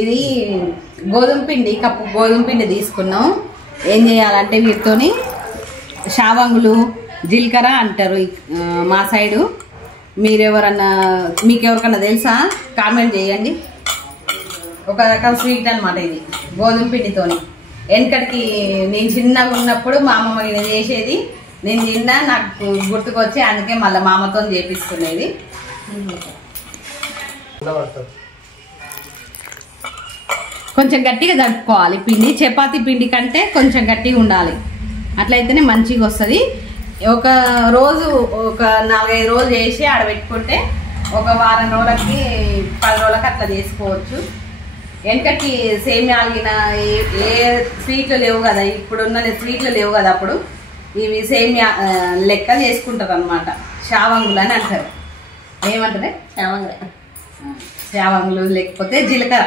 ఇది గోధుమ పిండి, కప్పు గోధుమ పిండి తీసుకున్నాం. ఏం చేయాలంటే వీటితోని షావంగులు, జీలకర్ర అంటారు మా సైడు. మీకెవరికన్నా తెలుసా కామెంట్ చేయండి. ఒక రకం స్వీట్ అనమాట ఇది గోధుమ పిండితోని. వెనకటికి నేను చిన్నగా ఉన్నప్పుడు మా అమ్మమ్మ ఇది చేసేది, నేను తిన్నా, నాకు గుర్తుకొచ్చి అందుకే మళ్ళీ మా అమ్మతో చేపిస్తున్నది. కొంచెం గట్టిగా జరుపుకోవాలి పిండి. చపాతీ పిండి కంటే కొంచెం గట్టిగా ఉండాలి, అట్లయితేనే మంచిగా వస్తుంది. ఒక రోజు ఒక 4-5 రోజులు చేసి ఆడబెట్టుకుంటే ఒక వారం రోజులకి 10 రోజులకి అట్లా చేసుకోవచ్చు. వెనకటి సేమ్యాలిన ఏ స్వీట్లు లేవు కదా, ఇప్పుడున్న స్వీట్లు లేవు కదా, అప్పుడు ఇవి సేమ్యా లెక్క చేసుకుంటారు అనమాట. షావంగులు అని అంటారు. ఏమంటారే? షావంగులు లేకపోతే జీలకర్ర.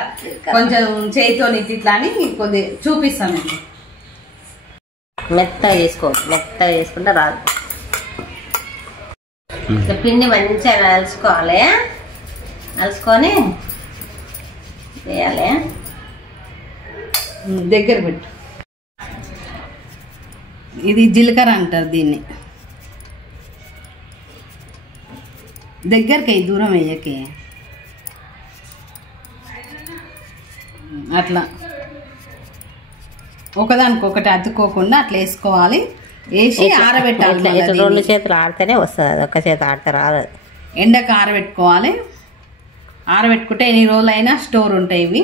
కొంచెం చేతితో ఇట్లా అని కొద్దిగా చూపిస్తానండి. మెత్తగా చేసుకోవచ్చు, మెత్తగా చేసుకుంటే రాదు. పిండి మంచిగా అలుసుకోవాలి, అలుసుకొని వేయాలి. దగ్గర పెట్టు. ఇది జీలకర్ర అంటారు దీన్ని. దగ్గరికి దూరం వేయకే, అట్లా ఒకదానికొకటి అతుక్కోకుండా అట్లా వేసుకోవాలి. వేసి ఆరబెట్టాలి. 2 చేతులు ఆడితేనే వస్తుంది, అది ఒక్క చేతి ఆడితే రాదు. ఎండకు ఆరబెట్టుకోవాలి. ఆరబెట్టుకుంటే ఎన్ని రోజులైనా స్టోర్ ఉంటాయి ఇవి.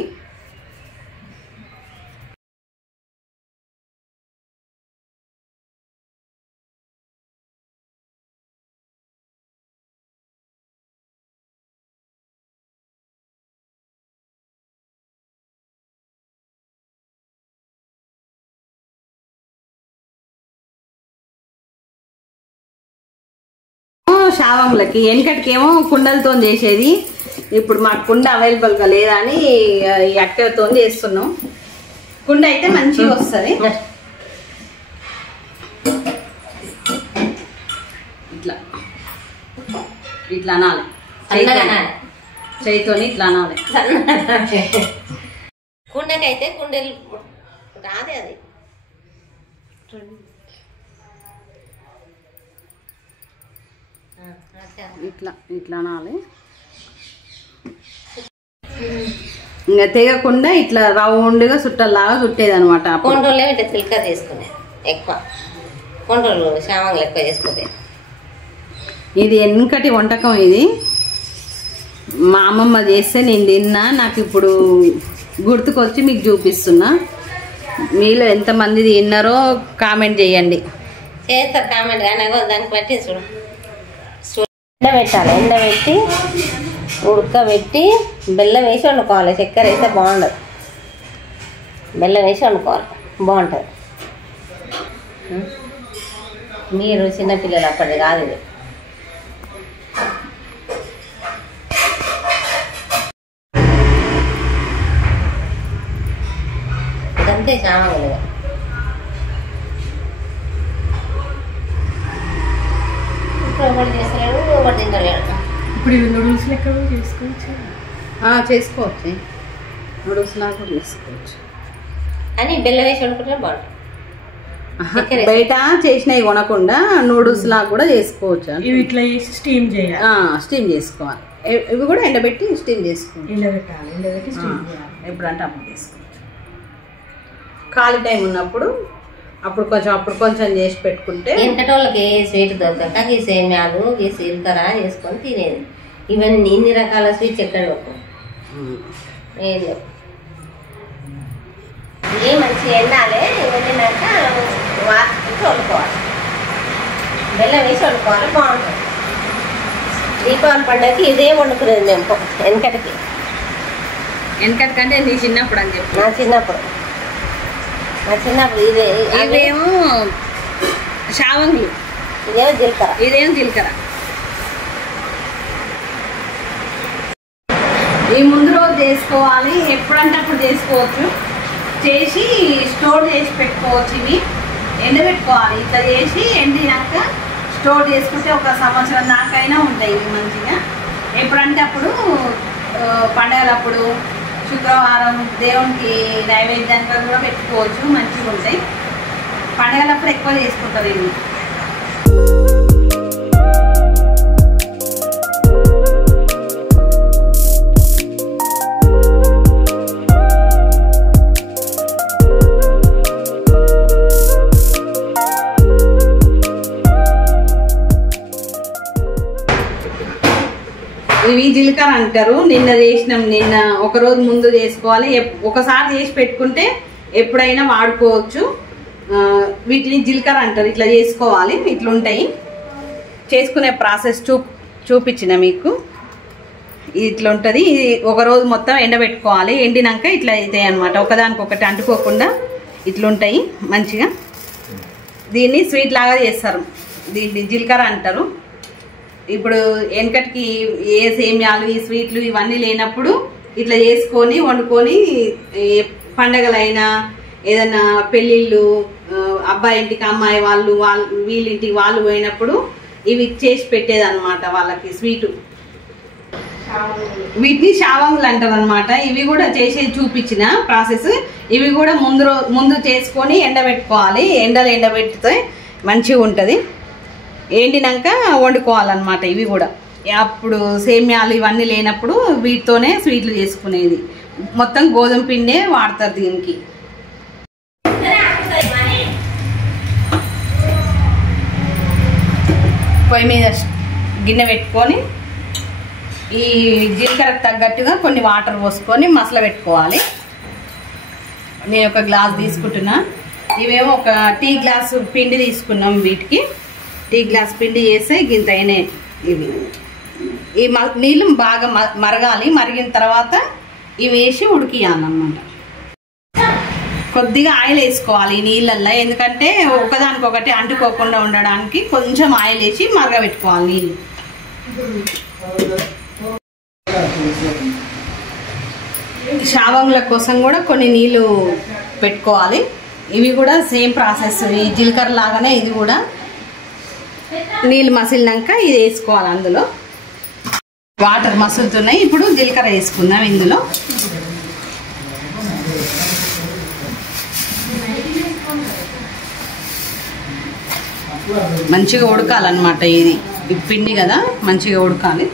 షావంగులకి వెనకటికేమో కుండలతో చేసేది. ఇప్పుడు మాకు కుండ అవైలబుల్గా లేదా అని ఈ అట్టెతో చేస్తున్నాం. కుండ అయితే మంచిగా వస్తుంది. ఇట్లా ఇట్లా అనాలి, చేయితో ఇట్లా అనాలి. కుండకైతే కుండలు రాదే, అది ఇట్లా ఇట్లా అనాలి. ఇంకా తెగకుండా ఇట్లా రౌండ్గా చుట్టల్లాగా చుట్టేది అనమాట. కొండ్రోళ్ళు ఇట్లా చిలక చేసుకునేది ఎక్కువ, కొండ్రోళ్ళు శామంగులు ఎక్కువ చేసుకునేది. ఇది వెనకటి వంటకం. ఇది మా అమ్మమ్మ చేస్తే నేను తిన్నా, నాకు ఇప్పుడు గుర్తుకొచ్చి మీకు చూపిస్తున్నా. మీలో ఎంతమంది తిన్నారో కామెంట్ చేయండి. చేస్తారు కామెంట్, కానీ దాన్ని బట్టి చూడు. ఎండబెట్టాలి, ఎండబెట్టి ఉడకబెట్టి బెల్లం వేసి వండుకోవాలి. చక్కెర వేస్తే బాగుండదు, బెల్లం వేసి వండుకోవాలి, బాగుంటుంది. మీరు చిన్నపిల్లలు అప్పటిది కాదు ఇది. ఇదంతే శామంగులుగా. ఒకటి చేస్తలేడు, ఒకటి తింటలేడు. ఇప్పుడు ఇది నూడిల్స్ లెక్క చేసుకోవచ్చు, చేసుకోవచ్చు. నూడిల్స్ లాగా కూడా చేసుకోవచ్చు. అని బెల్లం వేసి వండుకుంటే బాగుంటుంది. బయట చేసినవి కొనకుండా నూడిల్స్ లాగా కూడా చేసుకోవచ్చు. ఇవి ఇట్లా చేసి స్టీమ్ చేయాలి, స్టీమ్ చేసుకోవాలి. ఇవి కూడా ఎండబెట్టి స్టీమ్ చేసుకోవాలి. ఎండబెట్టాలి, ఎండబెట్టి స్టీమ్ చేయాలి. ఎప్పుడంటే అప్పుడు చేసుకోవచ్చు. ఖాళీ టైం ఉన్నప్పుడు అప్పుడు కొంచెం చేసి పెట్టుకుంటే. ఎంతటోళ్ళకి స్వీట్ దొరకక ఈ సేమ్యాలు, ఈ జీలకర్ర చేసుకొని తినేది. ఇవన్నీ ఇన్ని రకాల స్వీట్స్ ఎక్కడ ఏం లేవు. ఇదే మంచిగా ఎండాలి. వండినాక వాటికి వండుకోవాలి, బెల్లం వేసి వండుకోవాలి, బాగుంటుంది. దీపావళి పండుగకి ఇదే వండుకునేది మేము వెనకటికి. వెనకటికంటే నీ చిన్నప్పుడు అని చెప్పి. నా చిన్నప్పుడు ఇదే. ఇవేమో షావంగులు, ఇదేమో జీలకర్ర. ఈ ముందు రోజు చేసుకోవాలి, ఎప్పుడంటే అప్పుడు చేసుకోవచ్చు. చేసి స్టోర్ చేసి పెట్టుకోవచ్చు. ఇవి ఎండబెట్టుకోవాలి. ఇట్లా చేసి ఎండినాక స్టోర్ చేసుకుంటే 1 సంవత్సరం దాకైనా ఉంటాయి ఇవి మంచిగా. ఎప్పుడంటే అప్పుడు పండగలప్పుడు, శుక్రవారం దేవునికి నైవేద్యానికి కూడా పెట్టుకోవచ్చు, మంచిగా ఉంటాయి. పండగలప్పుడు ఎక్కువ చేసుకుంటారు ఇవి. ఇవి జీలకర్ర అంటారు. నిన్న చేసినాం, నిన్న ఒక రోజు ముందు చేసుకోవాలి. ఒకసారి చేసి పెట్టుకుంటే ఎప్పుడైనా వాడుకోవచ్చు. వీటిని జీలకర్ర అంటారు. ఇట్లా చేసుకోవాలి, ఇట్లుంటాయి. చేసుకునే ప్రాసెస్ చూపించిన మీకు. ఇట్లా ఉంటుంది. ఒక రోజు మొత్తం ఎండబెట్టుకోవాలి. ఎండినాక ఇట్లా అవుతాయి అన్నమాట. ఒకదానికొకటి అంటుకోకుండా ఇట్లుంటాయి మంచిగా. దీన్ని స్వీట్ లాగా చేస్తారు. దీన్ని జీలకర్ర అంటారు. ఇప్పుడు వెనకటికి ఏ సేమ్యాలు ఈ స్వీట్లు ఇవన్నీ లేనప్పుడు ఇట్లా చేసుకొని వండుకొని పండగలైనా ఏదైనా పెళ్ళిళ్ళు, అబ్బాయి ఇంటికి అమ్మాయి వాళ్ళు వీళ్ళింటికి వాళ్ళు పోయినప్పుడు ఇవి చేసి పెట్టేది అనమాట వాళ్ళకి స్వీటు. వీటిని షావంగులు అంటారు అనమాట. ఇవి కూడా చేసేది చూపించిన ప్రాసెస్. ఇవి కూడా ముందు చేసుకొని ఎండబెట్టుకోవాలి. ఎండబెడితే మంచిగా ఉంటుంది. ఎండినాక వండుకోవాలన్నమాట. ఇవి కూడా అప్పుడు సేమ్యాలు ఇవన్నీ లేనప్పుడు వీటితోనే స్వీట్లు చేసుకునేది. మొత్తం గోధుమ పిండే వాడతారు దీనికి. పొయ్యి మీద గిన్నె పెట్టుకొని ఈ జీలకర్రకు తగ్గట్టుగా కొన్ని వాటర్ పోసుకొని మసల పెట్టుకోవాలి. నేను ఒక గ్లాస్ తీసుకుంటున్నా. ఇవేమో ఒక టీ గ్లాసు పిండి తీసుకున్నాం. వీటికి టీ గ్లాస్ పిండి చేస్తే గింత అయినాయి. ఇవి ఈ నీళ్ళు బాగా మరగాలి. మరిగిన తర్వాత ఇవి వేసి ఉడికియాలన్నమాట. కొద్దిగా ఆయిల్ వేసుకోవాలి ఈ నీళ్ళల్లో. ఎందుకంటే ఒకదానికొకటి అంటుకోకుండా ఉండడానికి కొంచెం ఆయిల్ వేసి మరగబెట్టుకోవాలి నీళ్ళు. షావంగుల కోసం కూడా కొన్ని నీళ్ళు పెట్టుకోవాలి. ఇవి కూడా సేమ్ ప్రాసెస్. ఈ జీలకర్ర లాగానే ఇది కూడా నీళ్ళు మసిలినాక ఇది వేసుకోవాలి. అందులో వాటర్ మసులుతున్నాయి. ఇప్పుడు జీలకర్ర వేసుకుందాం. ఇందులో మంచిగా ఉడకాలన్నమాట. ఇది పిండి కదా, మంచిగా ఉడకాలి.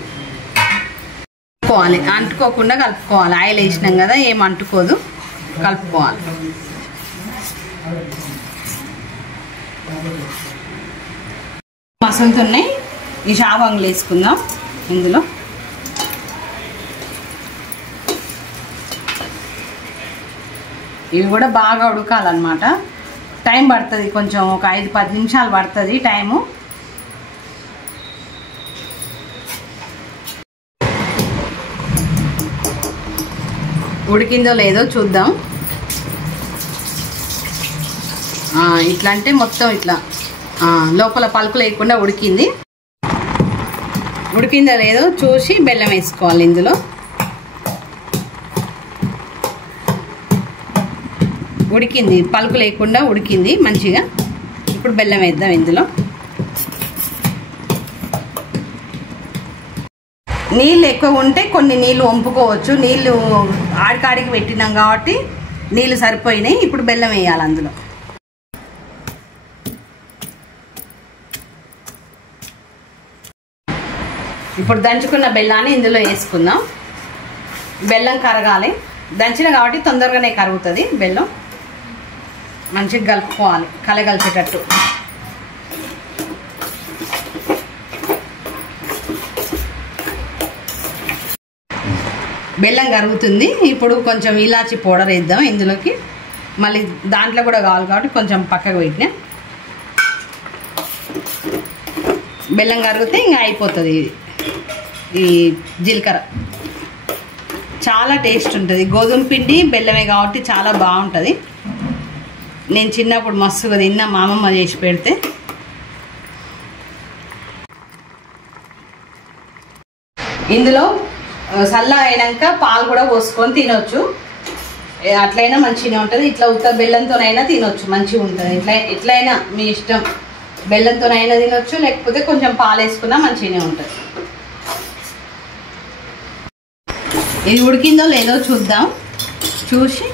కలుపుకోవాలి, అంటుకోకుండా కలుపుకోవాలి. ఆయిల్ వేసినాం కదా, ఏం అంటుకోదు. కలుపుకోవాలి. మసలుతున్నాయి. ఈ షావంగులు వేసుకుందాం ఇందులో. ఇవి కూడా బాగా ఉడకాలన్నమాట. టైం పడుతుంది కొంచెం, ఒక 5-10 నిమిషాలు పడుతుంది టైము. ఉడికిందో లేదో చూద్దాం. ఇట్లా అంటే మొత్తం ఇట్లా లోపల పలుకు లేకుండా ఉడికింది. ఉడికిందో లేదో చూసి బెల్లం వేసుకోవాలి ఇందులో. ఉడికింది, పలుకు లేకుండా ఉడికింది మంచిగా. ఇప్పుడు బెల్లం వేద్దాం ఇందులో. నీళ్ళు ఎక్కువ ఉంటే కొన్ని నీళ్ళు వంపుకోవచ్చు. నీళ్ళు ఆడికాడికి పెట్టినాం కాబట్టి నీళ్ళు సరిపోయినాయి. ఇప్పుడు బెల్లం వేయాలి అందులో. ఇప్పుడు దంచుకున్న బెల్లాన్ని ఇందులో వేసుకుందాం. బెల్లం కరగాలి. దంచిన కాబట్టి తొందరగానే కరుగుతుంది బెల్లం. మంచిగా కలుపుకోవాలి, కలగలిపేటట్టు. బెల్లం కరుగుతుంది. ఇప్పుడు కొంచెం ఇలాచి పౌడర్ వేద్దాం ఇందులోకి. మళ్ళీ దాంట్లో కూడా కావాలి కాబట్టి కొంచెం పక్కకు పెట్టినా. బెల్లం కరిగితే ఇంకా అయిపోతుంది ఈ జీలకర్ర. చాలా టేస్ట్ ఉంటుంది. గోధుమ పిండి బెల్లమే కాబట్టి చాలా బాగుంటుంది. నేను చిన్నప్పుడు మస్తుగా తిన్నా, మా అమ్మమ్మ చేసి పెడితే. ఇందులో చల్ల అయినాక పాలు కూడా పోసుకొని తినొచ్చు. అట్లయినా మంచిగానే ఉంటుంది. ఇట్లా ఉత్త బెల్లంతోనైనా తినొచ్చు, మంచిగా ఉంటుంది. ఎట్లయినా మీ ఇష్టం. బెల్లంతోనైనా తినొచ్చు, లేకపోతే కొంచెం పాలు వేసుకున్నా మంచిగానే ఉంటుంది. ఇది ఉడికిందో లేదో చూద్దాం. చూసి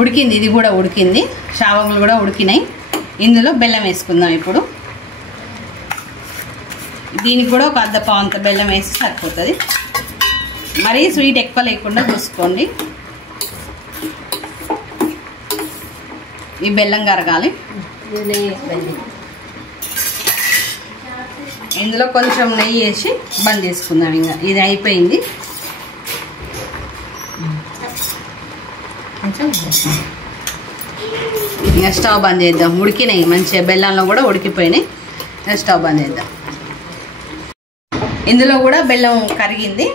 ఉడికింది, ఇది కూడా ఉడికింది, షావకులు కూడా ఉడికినాయి. ఇందులో బెల్లం వేసుకుందాం ఇప్పుడు. దీనికి కూడా ఒక అర్ధ పావంత బెల్లం వేసి సరిపోతుంది. మరీ స్వీట్ ఎక్కువ లేకుండా చూసుకోండి. ఈ బెల్లం కరగాలి. ఇందులో కొంచెం నెయ్యి వేసి బంద్ చేసుకుందాం. ఇంకా ఇది అయిపోయింది. ఇంకా స్టవ్ బంద్ చేద్దాం. ఉడికినాయి మంచిగా, బెల్లంలో కూడా ఉడికిపోయినాయి. స్టవ్ బంద్ చేద్దాం. ఇందులో కూడా బెల్లం కరిగింది.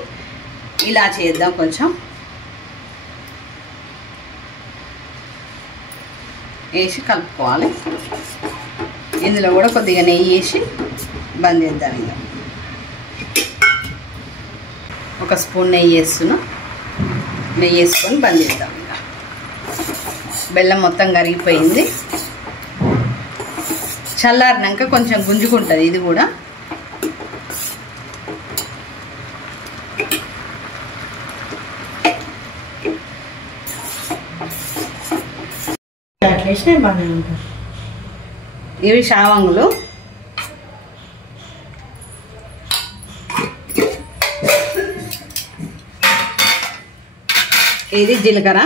ఇలా చేద్దాం, కొంచెం వేసి కలుపుకోవాలి. ఇందులో కూడా కొద్దిగా నెయ్యి వేసి బంద్ చేద్దాం. ఇంకా ఒక స్పూన్ నెయ్యి వేస్తున్నా. నెయ్యి వేసుకొని బంద్ చేద్దాం. ఇంకా బెల్లం మొత్తం కరిగిపోయింది. చల్లారినాక కొంచెం గుంజుకుంటుంది ఇది కూడా. ఇవి షావంగులు. ఇది జీలకర్ర.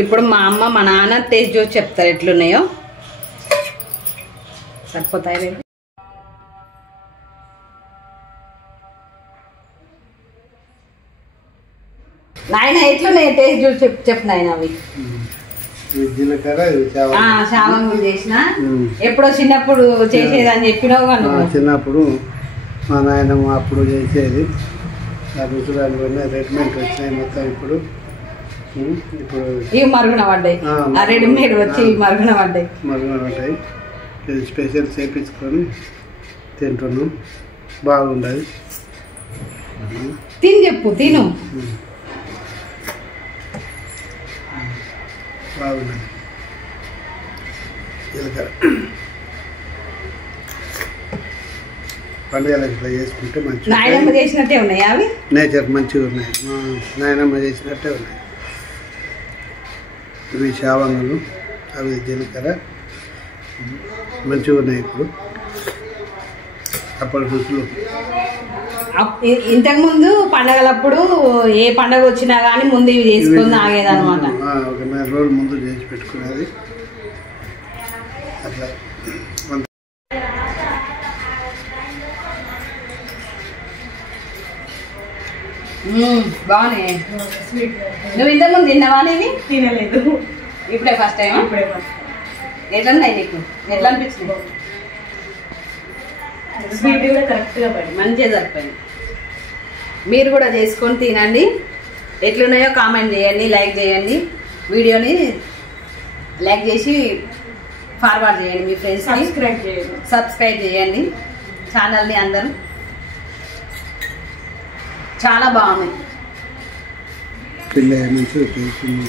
ఇప్పుడు మా అమ్మ మా నాన్న టేస్ట్ చూసి చెప్తారు ఎట్లున్నాయో. సరిపోతాయి రేపు. నాయన ఎట్లున్నాయి టేస్ట్ చూసి చెప్పు నాయన. అవి శావంగులు చేసిన ఎప్పుడో చిన్నప్పుడు చేసేదని చెప్పినావు కదా. చిన్నప్పుడు మా నాయనమ్మ అప్పుడు చేసేది. ఆ రుచులు రెడీమేడ్ వచ్చినాయి మొత్తం. ఇప్పుడు ఇవి మరుగున పడ్డాయి. ఆ రెడీమేడ్ వచ్చి మరుగున పడ్డాయి. ఇది స్పెషల్ చేపించుకొని తింటున్నాం. బాగుండదు. తిని చెప్పు. తిను. బాగున్నది. జీలకర్ర పండుగలకు ఇట్లా చేసుకుంటే మంచిగా. నాయనమ్మ చేసినట్టే ఉన్నాయి అవి. నేచర్ మంచిగా ఉన్నాయి. నాయనమ్మ చేసినట్టే ఉన్నాయి. ఇవి శావంగులు, అవి జీలకర్ర మంచిగా ఉన్నాయి. ఇప్పుడు అప్పటి రుచులు. ఇంతకుముందు పండగలప్పుడు ఏ పండగ వచ్చినా కానీ ముందు ఇవి చేసుకొని ఆగేదన్నమాట. ఒక 4 రోజుల ముందు చేసి పెట్టుకునేది అట్లా. బాగున్నాయి. నువ్వు ఇంతకుముందు తిన్నావా? అనేది తినలేదు. ఇప్పుడే ఫస్ట్ టైం. ఎట్లా ఉన్నాయి నీకు? ఎట్లా అనిపించింది? స్వీట్ కూడా కరెక్ట్గా పడి మంచిగా సరిపోయింది. మీరు కూడా చేసుకొని తినండి. ఎట్లున్నాయో కామెంట్ చేయండి, లైక్ చేయండి. వీడియోని లైక్ చేసి ఫార్వర్డ్ చేయండి మీ ఫ్రెండ్స్కి. సబ్స్క్రైబ్ చేయండి ఛానల్ని. అందరూ చాలా బాగున్నాయి.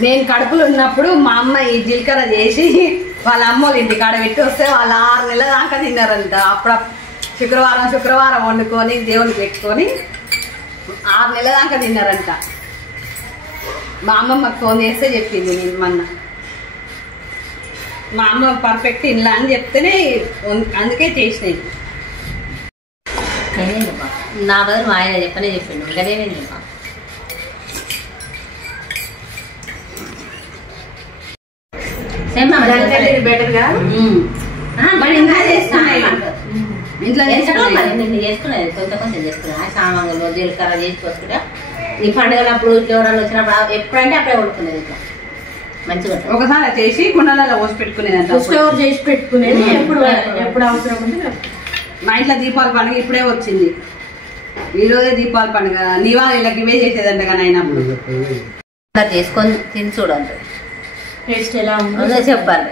నేను కడుపులో ఉన్నప్పుడు మా అమ్మ ఈ జీలకర్ర చేసి వాళ్ళ అమ్మోళ్ళ ఇంటి కాడ పెట్టి వస్తే వాళ్ళు 6 నెలల దాకా తిన్నారంట. అప్పుడు శుక్రవారం వండుకొని దేవునికి పెట్టుకొని 6 నెలల దాకా తిన్నారంట. మా అమ్మమ్మకు ఫోన్ చేస్తే చెప్పింది. నేను మొన్న మా అమ్మ పర్ఫెక్ట్ ఇలా అని చెప్తేనే అందుకే చేసినాయి. నా బదులు మా ఆయన చెప్పనే చెప్పిండు. ఇంకా నేనేం చెప్పా. బెటర్ గా ఇంట్లో చేసుకునేది కొంచెం కొంచెం చేసుకున్నా. సామాన్లు జీలకర్ర చేసుకొచ్చుకుంటా. ఈ పండుగలప్పుడు ఎవరన్నా వచ్చినప్పుడు ఎప్పుడంటే అప్పుడే వండుకునేది. ఇట్లా మంచిగా ఒకసారి చేసి కుండలలో పోసి పెట్టుకునేది. స్టోర్ చేసి పెట్టుకునేది. ఎప్పుడు అవసరం ఉంటే మా ఇంట్లో దీపావళి పండుగ ఇప్పుడే వచ్చింది. ఈరోజే దీపావళి పండుగ. నివాళీలకి ఇవే చేసేదంట కానీ అయినప్పుడు చేసుకొని తిని చూడండి. టేస్ట్ ఎలా ఉందో చెప్పాలి.